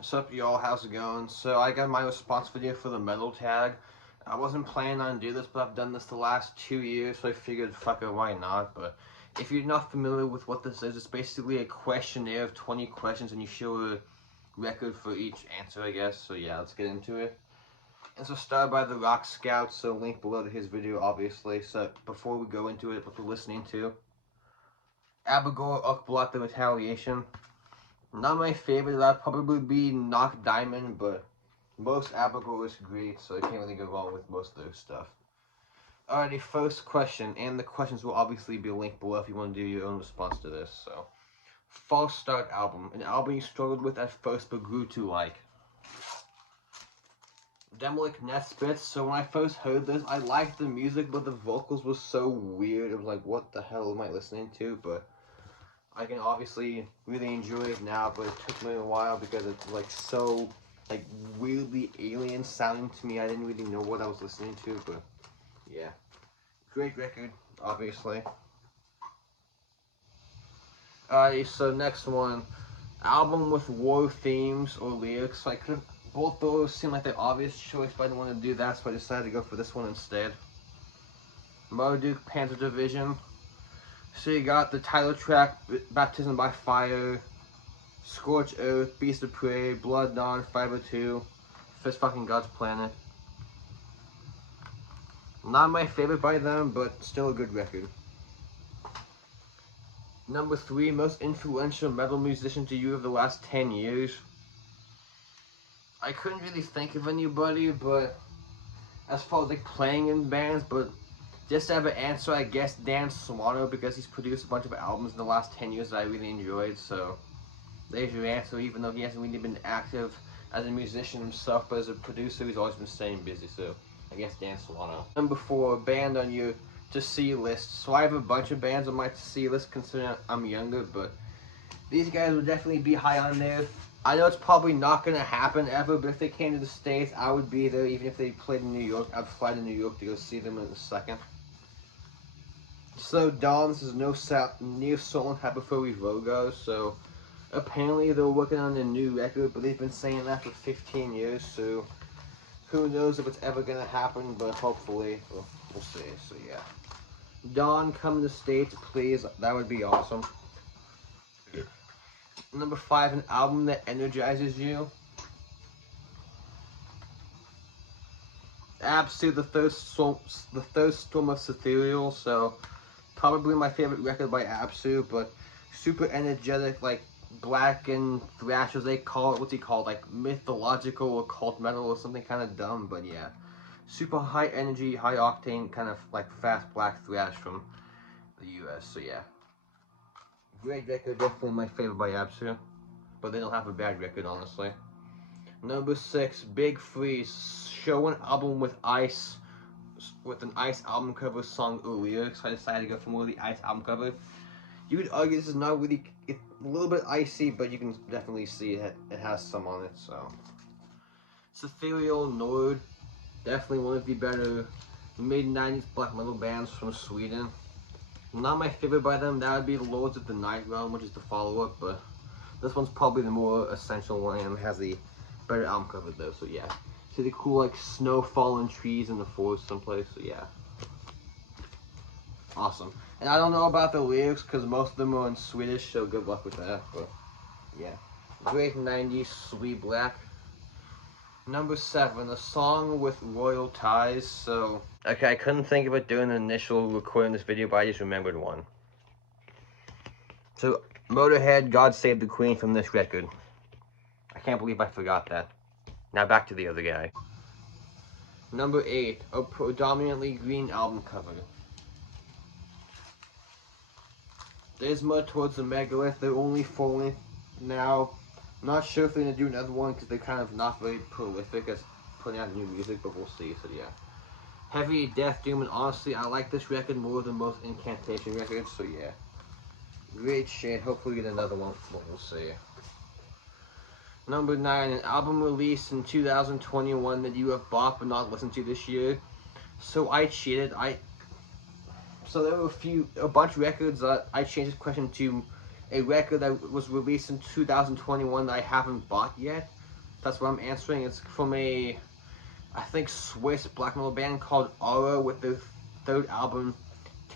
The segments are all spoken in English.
What's up, y'all? How's it going? So I got my response video for the metal tag. I wasn't planning on doing this, but I've done this the last 2 years, so I figured, fuck it, why not? But if you're not familiar with what this is, it's basically a questionnaire of 20 questions, and you show a record for each answer, I guess. So yeah, let's get into it. And so started by the Rock Scout, so link below to his video, obviously. So before we go into it, what we're listening to, Abigor Ukblot the Retaliation. Not my favorite, that'd probably be Knock Diamond, but most Abigor is great, so I can't really go wrong with most of their stuff. Alrighty, first question, and the questions will obviously be linked below if you want to do your own response to this. So, false start album, an album you struggled with at first but grew to like. Demolik Nesbits, so when I first heard this, I liked the music, but the vocals were so weird. It was like, what the hell am I listening to? But I can obviously really enjoy it now, but it took me a while because it's like so like weirdly alien sounding to me. I didn't really know what I was listening to, but yeah. Great record, obviously. Alright, so next one. Album with war themes or lyrics. So I could have, both those seem like the obvious choice, but I didn't want to do that, so I decided to go for this one instead. Marduk Panzer Division. So you got the title track, Baptism by Fire, Scorch Earth, Beast of Prey, Blood Dawn, 502, Fist Fucking God's Planet. Not my favorite by them, but still a good record. Number 3, most influential metal musician to you of the last 10 years. I couldn't really think of anybody, but as far as like playing in bands, but just to have an answer, I guess Dan Swano, because he's produced a bunch of albums in the last 10 years that I really enjoyed, so there's your answer, even though he hasn't really been active as a musician himself, but as a producer, he's always been staying busy, so I guess Dan Solano. Number 4, band on your to see list. So I have a bunch of bands on my to see list, considering I'm younger, but these guys would definitely be high on there. I know it's probably not going to happen ever, but if they came to the States, I would be there. Even if they played in New York, I'd fly to New York to go see them in a second. So Dawn, this is no Neil Solon had before we Vogo, so apparently they're working on a new record, but they've been saying that for 15 years, so who knows if it's ever going to happen, but hopefully, we'll see, so yeah. Dawn, come to the States, please, that would be awesome. Number 5, an album that energizes you. Absu, the third storm of Cethereal, so probably my favorite record by Absu, but super energetic, like black and thrash, as they call it. What's he called? Like mythological occult metal or something kind of dumb, but yeah. Super high energy, high octane, kind of like fast black thrash from the US, so yeah. Great record, definitely my favorite by Absu, but they don't have a bad record, honestly. Number 6, Big Freeze, show an album with Ice, with an Ice album cover song or lyrics. So I decided to go for more of the Ice album cover. You could argue this is not really, it's a little bit icy, but you can definitely see it has some on it, so. Cethereal Nord, definitely one of the better mid-90s black metal bands from Sweden. Not my favorite by them, that would be Lords of the Night Realm, which is the follow-up, but this one's probably the more essential one and has the better album cover though, so yeah. See the cool like snow fallen trees in the forest someplace, so yeah. Awesome. And I don't know about the lyrics because most of them are in Swedish, so good luck with that, but yeah. Great 90s Sweet Black. Number 7, a song with royal ties. So, okay, I couldn't think of it during the initial recording this video, but I just remembered one. So, Motorhead, God Save the Queen from this record. I can't believe I forgot that. Now back to the other guy. Number 8, a predominantly green album cover. Disma towards the Megalith, they're only full now. I'm not sure if they're going to do another one because they're kind of not very prolific as putting out new music, but we'll see, so yeah. Heavy Death Doom, and honestly, I like this record more than most Incantation records, so yeah. Great shit, hopefully we get another one, but we'll see. Number 9, an album released in 2021 that you have bought but not listened to this year. So I cheated, So there were a bunch of records that I changed this question to a record that was released in 2021 that I haven't bought yet. That's what I'm answering. It's from a, I think, Swiss black metal band called Aara with their third album,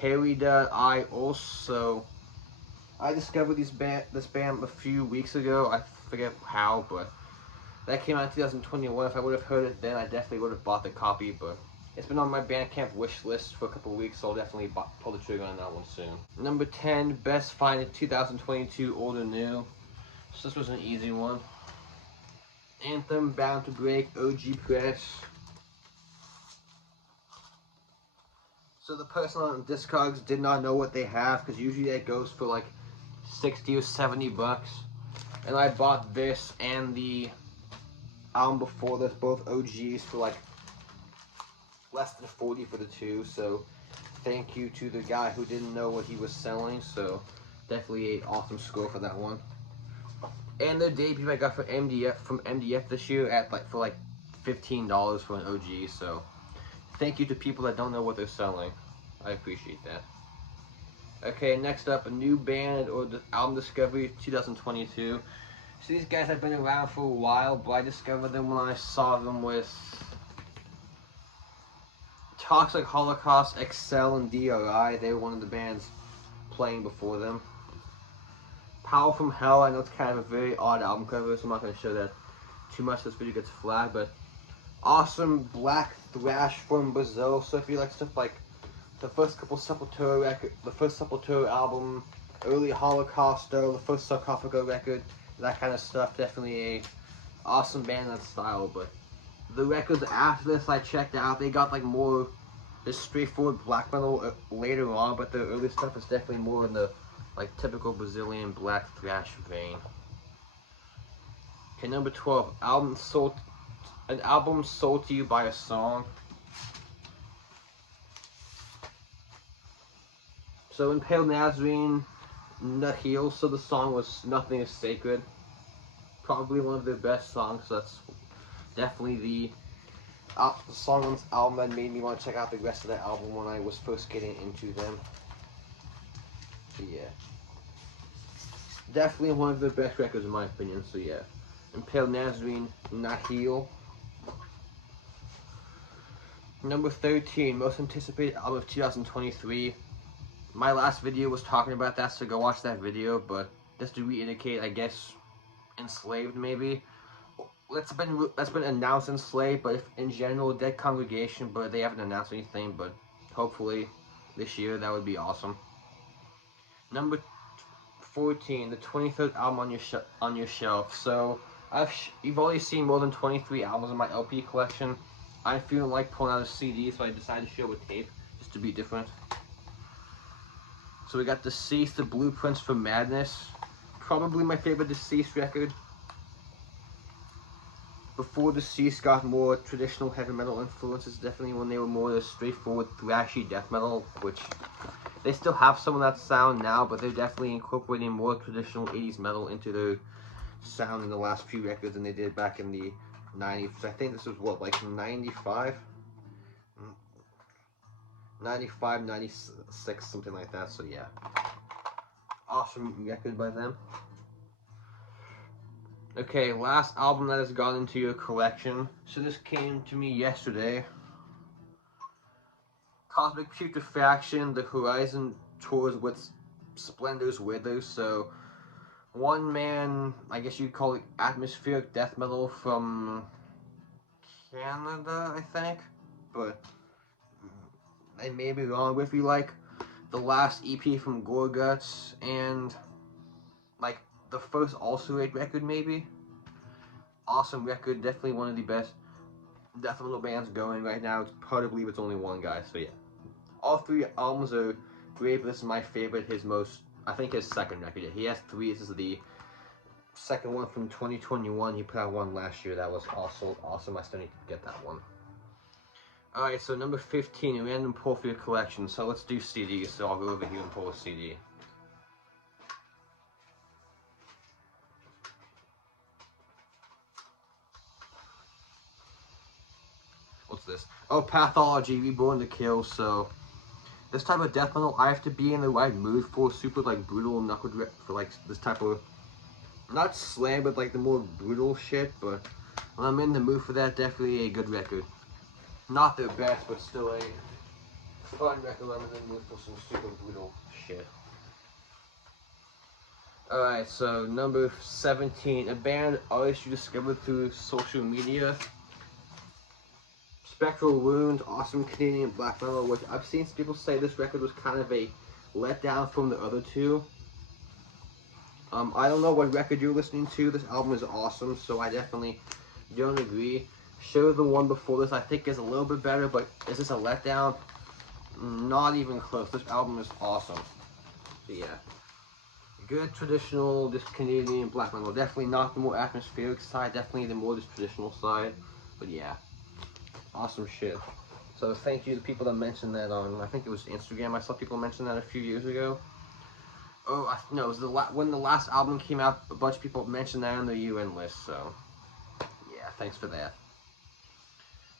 Traide I. Also, I discovered this band a few weeks ago. I forget how, but that came out in 2021. If I would have heard it then, I definitely would have bought the copy, but it's been on my Bandcamp wish list for a couple of weeks, so I'll definitely pull the trigger on that one soon. Number 10, best find in 2022, old or new. So this was an easy one. Anthem, Bound to Break, OG Press. So the person on Discogs did not know what they have, because usually that goes for like 60 or 70 bucks. And I bought this and the album before this, both OGs, for like less than 40 for the two. So thank you to the guy who didn't know what he was selling. So definitely an awesome score for that one. And the debut I got for MDF this year at for like $15 for an OG. So thank you to people that don't know what they're selling. I appreciate that. Okay, next up, a new band or the album discovery 2022. So these guys have been around for a while, but I discovered them when I saw them with Toxic Holocaust, Excel, and DRI. They were one of the bands playing before them. Power from Hell, I know it's kind of a very odd album cover, so I'm not going to show that too much. This video gets flagged, but awesome black thrash from Brazil. So if you like stuff like the first couple Sepultura record, the first Sepultura album, early Holocausto, the first Sarcophago record, that kind of stuff, definitely a awesome band in that style. But the records after this I checked out, they got like more just straightforward black metal later on, but the early stuff is definitely more in the like typical Brazilian black thrash vein. Okay, number 12, an album sold to you by a song. So in Pale Nazarene, Nihil, so the song was Nothing is Sacred. Probably one of their best songs, so that's definitely the song on this album that made me want to check out the rest of the album when I was first getting into them. So yeah. Definitely one of the best records in my opinion, so yeah. Impale Nazarene, Nihil. Number 13, most anticipated album of 2023. My last video was talking about that, so go watch that video, but just to reindicate, I guess, Enslaved maybe. That's been announced Enslaved, but if in general, Dead Congregation, but they haven't announced anything, but hopefully this year, that would be awesome. Number 14, the 23rd album on your shelf. So you've already seen more than 23 albums in my LP collection. I feel like pulling out a CD, so I decided to show a tape just to be different. So we got Deceased, the Blueprints for Madness. Probably my favorite Deceased record. Before Deceased got more traditional heavy metal influences, definitely when they were more straightforward thrashy death metal, which they still have some of that sound now, but they're definitely incorporating more traditional 80s metal into their sound in the last few records than they did back in the 90s. I think this was what, like 95? 95, 96, something like that, so yeah. Awesome record by them. Okay, last album that has gone into your collection. So this came to me yesterday. Cosmic Putrefaction, The Horizon Tours with Splendor's Withers. So, one man, I guess you'd call it atmospheric death metal from Canada, I think. But I may be wrong. If you like the last EP from Gorguts and like the first Ulcerate record, maybe. Awesome record, definitely one of the best death metal bands going right now. It's hard to believe it's only one guy, so yeah. All three albums are great, but this is my favorite, I think his second record. He has three, this is the second one from 2021. He put out one last year that was also awesome. I still need to get that one. Alright, so number 15, a random pull for your collection. So let's do CDs, so I'll go over here and pull a CD. What's this? Oh, Pathology, Reborn to Kill. So this type of death metal, I have to be in the right mood for. Super like brutal knuckle grip for like this type of, not slam, but like the more brutal shit. But when I'm in the mood for that, definitely a good record. Not the best, but still a fun record when I'm in the mood for some super brutal shit. Alright, so number 17, a band artist you discovered through social media. Spectral Wound, awesome Canadian black metal, which I've seen people say this record was kind of a letdown from the other two. I don't know what record you're listening to. This album is awesome, so I definitely don't agree. Sure, the one before this I think is a little bit better, but is this a letdown? Not even close. This album is awesome. So yeah. Good traditional, just Canadian black metal. Definitely not the more atmospheric side, definitely the more just traditional side. But yeah, awesome shit. So thank you to people that mentioned that on, I think it was Instagram. I saw people mention that a few years ago. Oh, no, it was when the last album came out, a bunch of people mentioned that on the UN list, so yeah, thanks for that.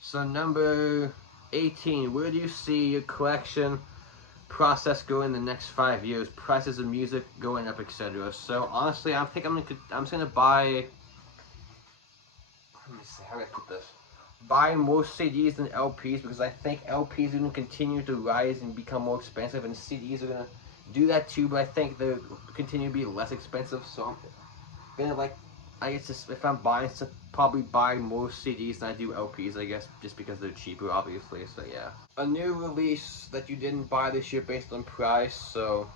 So number 18, where do you see your collection process going in the next 5 years? Prices of music going up, etc. So honestly, I think I'm just gonna buy. Let me see how do I put this. Buy more CDs than LPs, because I think LPs are gonna continue to rise and become more expensive, and CDs are gonna do that too. But I think they'll continue to be less expensive. So I'm gonna I guess just, if I'm buying stuff, probably buy more CDs than I do LPs. I guess just because they're cheaper, obviously. So yeah. A new release that you didn't buy this year based on price, so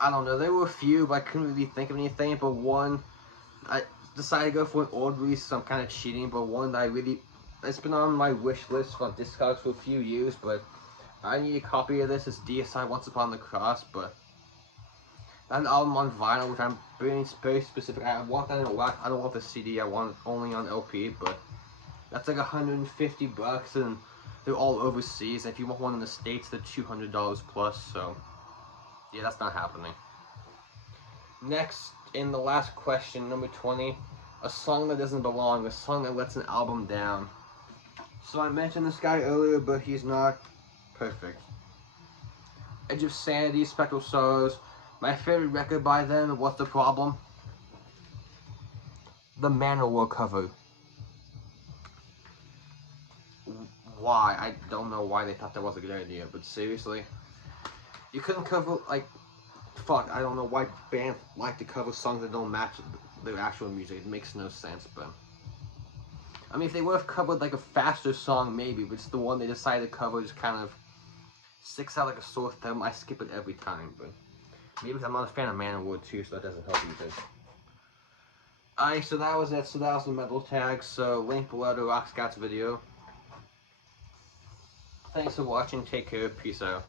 I don't know. There were a few, but I couldn't really think of anything. But one, I decided to go for an old release, so I'm kind of cheating. But one that it's been on my wish list on Discogs for a few years, but I need a copy of this. It's DSI Once Upon the Cross, but an album on vinyl, which I'm very specific. I want that in a wax. I don't want the CD. I want it only on LP, but that's like $150, and they're all overseas. If you want one in the States, they're $200 plus. So yeah, that's not happening. Next, in the last question, number 20, a song that doesn't belong, a song that lets an album down. So I mentioned this guy earlier, but he's not perfect. Edge of Sanity, Spectral Sorrows. My favorite record by them, What's the Problem? The Manowar cover. Why? I don't know why they thought that was a good idea, but seriously. You couldn't cover, fuck, I don't know why bands like to cover songs that don't match their actual music. It makes no sense, but I mean, if they would have covered like a faster song, maybe, but it's the one they decided to cover just kind of sticks out like a sore thumb. I skip it every time, but maybe because I'm not a fan of Manowar too, so that doesn't help either. Alright, so that was it. So that was the metal tag. So link below to Rock Scott's video. Thanks for watching. Take care. Peace out.